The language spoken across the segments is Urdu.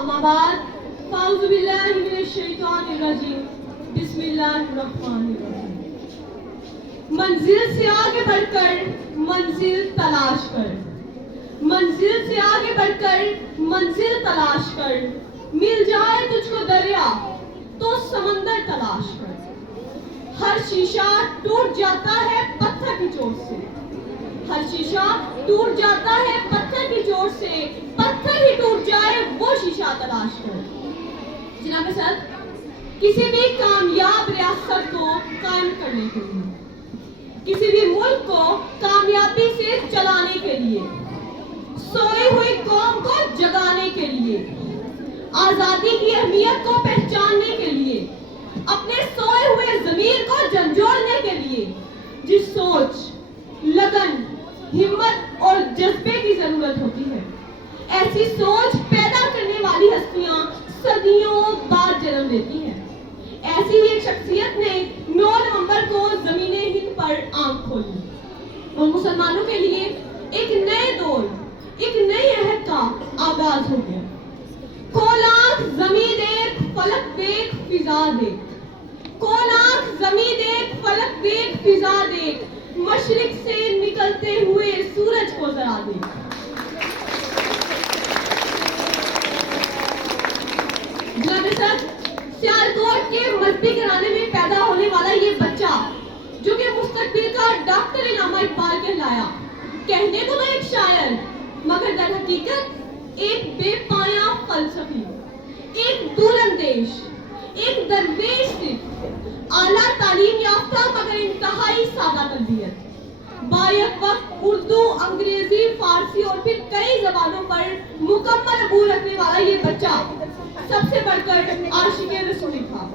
اما بعد فاعوذ باللہ من الشیطان الرجیم بسم اللہ الرحمن الرحیم. منزل سے آگے بڑھ کر منزل تلاش کر, منزل سے آگے بڑھ کر منزل تلاش کر, مل جائے تجھ کو دریا تو سمندر تلاش کر. ہر شیشہ ٹوٹ جاتا ہے پتھر کی چوٹ سے, ہر شیشہ ٹوٹ جاتا ہے پتھر کی چوٹ سے, پتھر ہی ٹوٹ جائے وہ شیشہ تلاش کر. جناب صدر, کسی بھی کامیاب ریاست کو قائم کرنے کے لیے, کسی بھی ملک کو کامیابی سے چلانے کے لیے, سوئی ہوئی قوم کو جگانے کے لیے, آزادی کی اہمیت کو پہچاننے کے لیے, اپنے سوئے ہوئے ضمیر کو جھنجھوڑنے کے لیے جس سوچ, لگن, ہمت اور جذبے کی ضرورت ہوتی ہے, ایسی سوچ پیدا کرنے والی ہستیاں صدیوں بعد جنم لیتی ہیں. ایسی ہی ایک شخصیت نے 9 نومبر کو زمین ہند پر آنکھ کھولی اور مسلمانوں کے لیے ایک نئے دور, ایک نئی عہد کا آغاز ہو گیا. کھول آنکھ زمین دیکھ, فلک دیکھ, فضا دیکھ, کھول آنکھ زمین دیکھ, فلک دیکھ, فضا دیکھ, مشرق سے نکلتے ہوئے سورج کو ذرا دیکھ. جناب صدر, سیالکوٹ کے مذہبی گھرانے میں پیدا ہونے والا یہ بچہ جو کہ مستقبل کا ڈاکٹر علامہ اقبال کہلایا, کہنے کو تو ایک شاعر مگر در حقیقت ایک بے پایاں فلسفی, ایک دور اندیش, ایک درویش صرف, اعلیٰ تعلیم یافتہ مگر انتہائی سادہ تربیت, بائیک وقت اردو, انگریزی, فارسی اور پھر کئی زبانوں پر مکمل عبور رکھنے والا یہ بچہ سب سے بڑھ کر عاشق رسول تھا.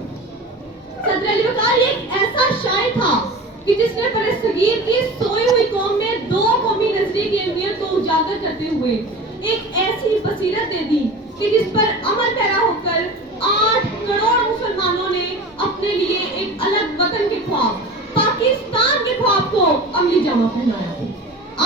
صدر علی وقار ایک ایسا شاعر تھا کہ جس نے برصغیر کی سوئی ہوئی قوم میں 2 قومی نظریے کی اہمیت کو اجاگر کرتے ہوئے ایک ایسی بصیرت دے دی کہ جس پر عمل پیرا ہو کر 8 کروڑ مسلمانوں نے اپنے لیے ایک الگ وطن کے خواب, پاکستان کے خواب کو عملی جامہ پہنایا.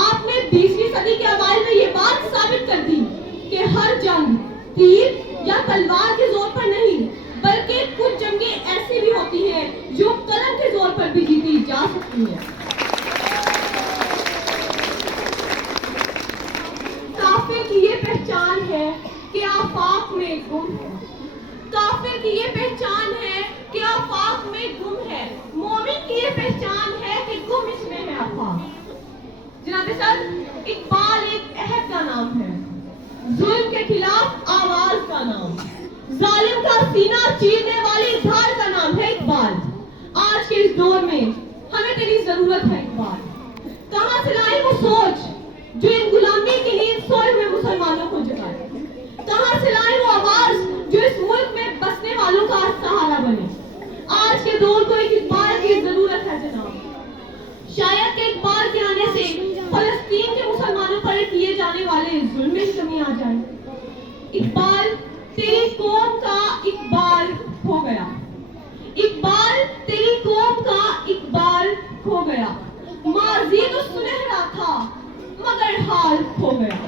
آپ نے 20ویں صدی کے اوائل میں یہ بات ثابت کر دی کہ ہر جنگ تیر یا تلوار کے زور پر نہیں بلکہ کچھ جنگیں ایسی بھی ہوتی ہیں جو قلم کے زور پر بھی جیتی جا سکتی ہیں. کافر کی یہ پہچان ہے کہ آفاق میں گم ہے, کافر کی یہ پہچان ہے کہ آفاق میں گم ہے, مومن کی یہ پہچان ہے کہ گم اس میں ہے آفاق. جناب صدر, اقبال ایک عہد کا نام ہے, ظلم کے خلاف آواز کا نام, ظالم کا سینہ چیرنے والی دھار کا نام ہے اقبال. آج کے اس دور میں ہمیں تیری ضرورت ہے اقبال. کہاں سے لائے وہ سوچ جو ان غلامی کے لیے سوئے ہوئے مسلمانوں کو جگائے, کہاں سے لائے وہ آواز جو اس ملک میں بسنے والوں کا سہارا بنے. آج کے دور کو ایک اقبال کی ضرورت ہے جناب. شاید کہ اقبال کے آنے سے فلسطین کے مسلمانوں پر کیے جانے والے ظلم میں کمی آ جائے. اقبال تیری قوم کا اقبال ہو گیا, اقبال تیری قوم کا اقبال ہو گیا, ماضی تو سنہرا تھا مگر حال کھو گیا.